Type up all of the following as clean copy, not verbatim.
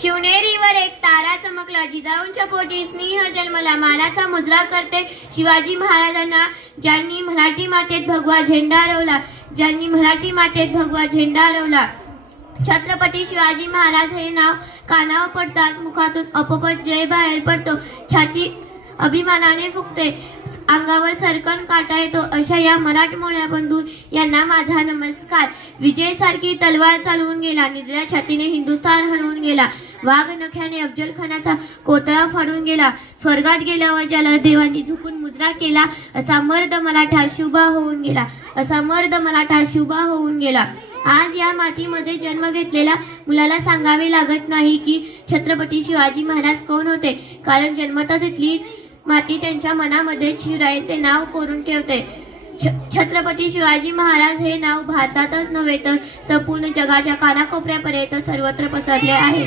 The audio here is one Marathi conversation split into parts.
शिवनेरीवर एक तारा चमकला, जिजाऊंच्या पोटी स्नेह जन्मला, मानाचा मुजरा करते शिवाजी महाराजांना, ज्यांनी मराठी मातेत भगवा झेंडा रोवला, ज्यांनी मराठी मातेत भगवा झेंडा रोवला। छत्रपती शिवाजी महाराज हे नाव कानावर पडताच मुखातून अपपद जय बाहेर पडतो, छाती अभिमानाने फुगते, अंगावर सरकन काटा येतो। अशा या मराठमोळ्या बंधू यांना माझा नमस्कार। विजय सारखी तलवार चालवून गेला, निधड्या छातीने हिंदुस्थान हलवून गेला, वाघ नख्याने अफजल खानाचा कोतळा फाडून गेला, स्वर्गात गेल्यावर ज्याला देवांनी झुकून मुजरा केला, असा मर्द मराठा शुभा होऊन गेला, असा मर्द मराठा शुभा होऊन गेला। आज या मातीमध्ये जन्म घेतलेल्या मुलाला सांगावे लागत नाही की छत्रपती शिवाजी महाराज कोण होते, कारण जन्मतच इथली माती त्यांच्या मनामध्ये शिवरायांचे नाव कोरून ठेवते। छत्रपती शिवाजी महाराज हे नाव भारतातच नव्हे तर संपूर्ण जगाच्या कानाकोपऱ्यापर्यंत सर्वत्र पसरले आहे।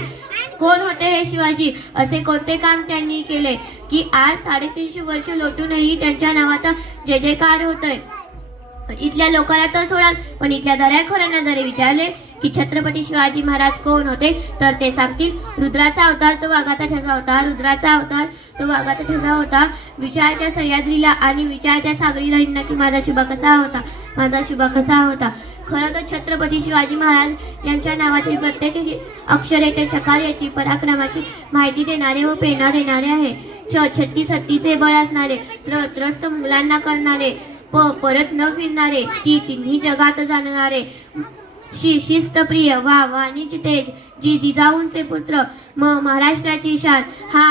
कोण होते हे शिवाजी, असे कोणते काम त्यांनी केले की आज 350 वर्ष लोटूनही त्यांच्या नावाचा जय जयकार होतोय। इथल्या लोकांना तर सोडाल, पण इथल्या दऱ्याखोरांना जरी विचारले की छत्रपती शिवाजी महाराज कोण होते तर ते सांगतील रुद्राचा अवतार तो वाघाचा ठसा होता, रुद्राचा अवतार तो वाघाचा ठसा होता। विचारत्या सह्याद्रीला आणि विचारत्या सागरीला नक्की माझा शुभा कसा होता, माझा शुभा कसा होता। खरं तर छत्रपती शिवाजी महाराज यांच्या नावातील प्रत्येक अक्षरे त्याच्या कार्याची पराक्रमाची माहिती देणारे व प्रेरणा देणारे आहे। छत्ती सत्तीचे बळ असणारे, त्रस्त मुलांना करणारे, परत न फिरणारे, ती तिन्ही जगात जाणणारे, शिस्तप्रिय, वाणीचे तेज, जिजाऊंचे पुत्र, महाराष्ट्राची शान, हा